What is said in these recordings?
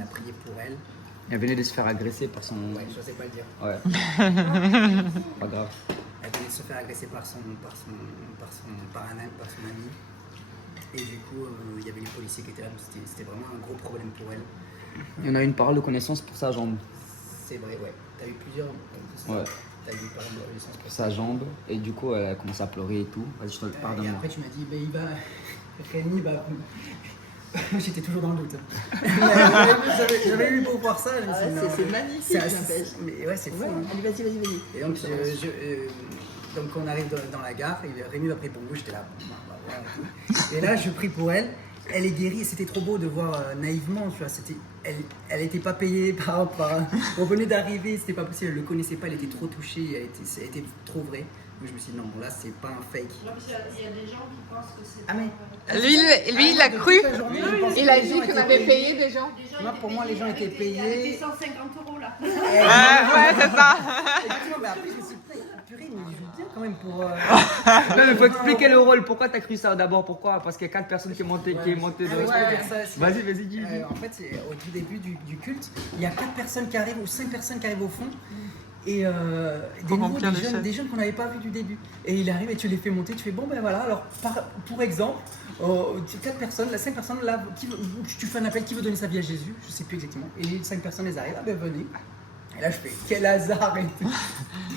on a prié pour elle. Elle venait de se faire agresser par son... Ouais, je sais pas le dire. Ouais. Pas grave. Elle venait de se faire agresser par son ami. Et du coup, il y avait les policiers qui étaient là, donc c'était vraiment un gros problème pour elle. Il y en a une parole de connaissance pour sa jambe. C'est vrai, ouais. T'as eu plusieurs. Ouais. T'as eu une parole de connaissance pour Sa jambe. Et du coup, elle a commencé à pleurer et tout. Vas-y, je te pardonne. Et après, tu m'as dit, ben il va. Rémi va. J'étais toujours dans le doute. J'avais eu beau voir ça. Je me suis dit, non, c'est magnifique. Mais ouais, c'est fou. Ouais, Hein. allez, vas-y. Et donc, donc on arrive dans la gare, et Rémi va prier pour moi, j'étais là, bon, on va voir et tout. Et là, je prie pour elle, elle est guérie, c'était trop beau de voir naïvement, tu vois, elle était pas payée on venait d'arriver, c'était pas possible, elle le connaissait pas, elle était trop touchée, ça a été trop vrai. Donc je me suis dit, non, bon là, c'est pas un fake. Non, parce qu'il y a des gens qui pensent que c'est. Ah, mais. Lui, il a cru. Il a dit qu'on avait payé des gens. Moi, pour moi, les gens étaient Elle payés. était 150 € là. Ouais, c'est ça. Effectivement, mais après, je me suis dit, purée, mais il joue bien quand même pour. Non, mais faut expliquer le rôle. Pourquoi t'as cru ça d'abord? Pourquoi? Parce qu'il y a 4 personnes qui est montées Ah, de... je peux dire ça, Vas-y, dis. En fait, au tout début du culte, il y a 4 personnes qui arrivent ou 5 personnes qui arrivent au fond. Et des jeunes qu'on n'avait pas vus du début. Et il arrive et tu les fais monter, tu fais bon ben voilà, alors pour exemple, 4 personnes, 5 personnes là, tu fais un appel, qui veut donner sa vie à Jésus, je sais plus exactement. Et les 5 personnes elles arrivent, ah ben venez. Et là je fais quel hasard et tout.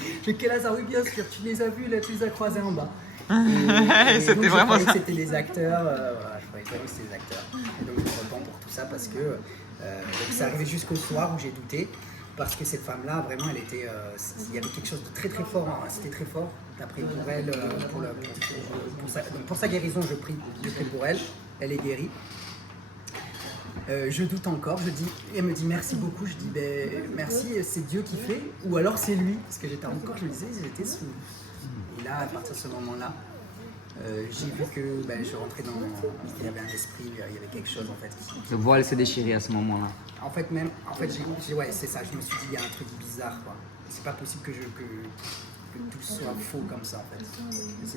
Je fais quel hasard, oui bien sûr, tu les as vus là, tu les as croisés en bas. Et C'était donc, vraiment je croyais ça. que c'était les acteurs, voilà, je croyais vraiment que c'était les acteurs. Et donc je me repens pour tout ça parce que donc, c'est arrivé jusqu'au soir où j'ai douté. Parce que cette femme-là, vraiment, elle était, il y avait quelque chose de très très fort, hein. C'était très fort. T'as prié pour elle, pour sa guérison, je prie pour elle. Elle est guérie. Je doute encore, elle me dit merci beaucoup, je dis ben, merci, c'est Dieu qui fait, ou alors c'est lui, parce que j'étais encore, je me disais, j'étais sous. Et là, à partir de ce moment-là, j'ai vu que je rentrais il y avait un esprit, il y avait quelque chose en fait. Le voile s'est déchiré à ce moment-là. En fait, ouais, c'est ça, je me suis dit, il y a un truc bizarre, quoi. C'est pas possible que tout soit faux comme ça, en fait.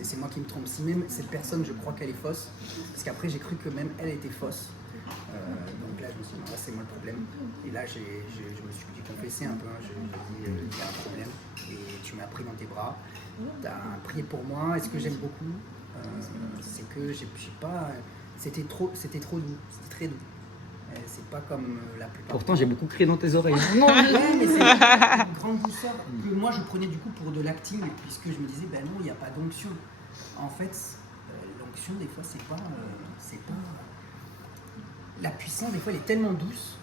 C'est moi qui me trompe. Si même cette personne, je crois qu'elle est fausse, parce qu'après, j'ai cru que même elle était fausse. Donc là, je me suis dit, non, là, c'est moi le problème. Et là, je me suis confessé un peu, hein. J'ai dit, il y a un problème, et tu m'as pris dans tes bras. Tu as prié pour moi, et ce que j'aime beaucoup, c'est que j'ai pas... C'était trop doux, c'était très doux. C'est pas comme la plupart. Pourtant, j'ai beaucoup crié dans tes oreilles. Non, mais c'est une grande douceur que moi je prenais du coup pour de l'acting, puisque je me disais, ben non, il n'y a pas d'onction. En fait, l'onction, des fois, c'est pas. La puissance, des fois, elle est tellement douce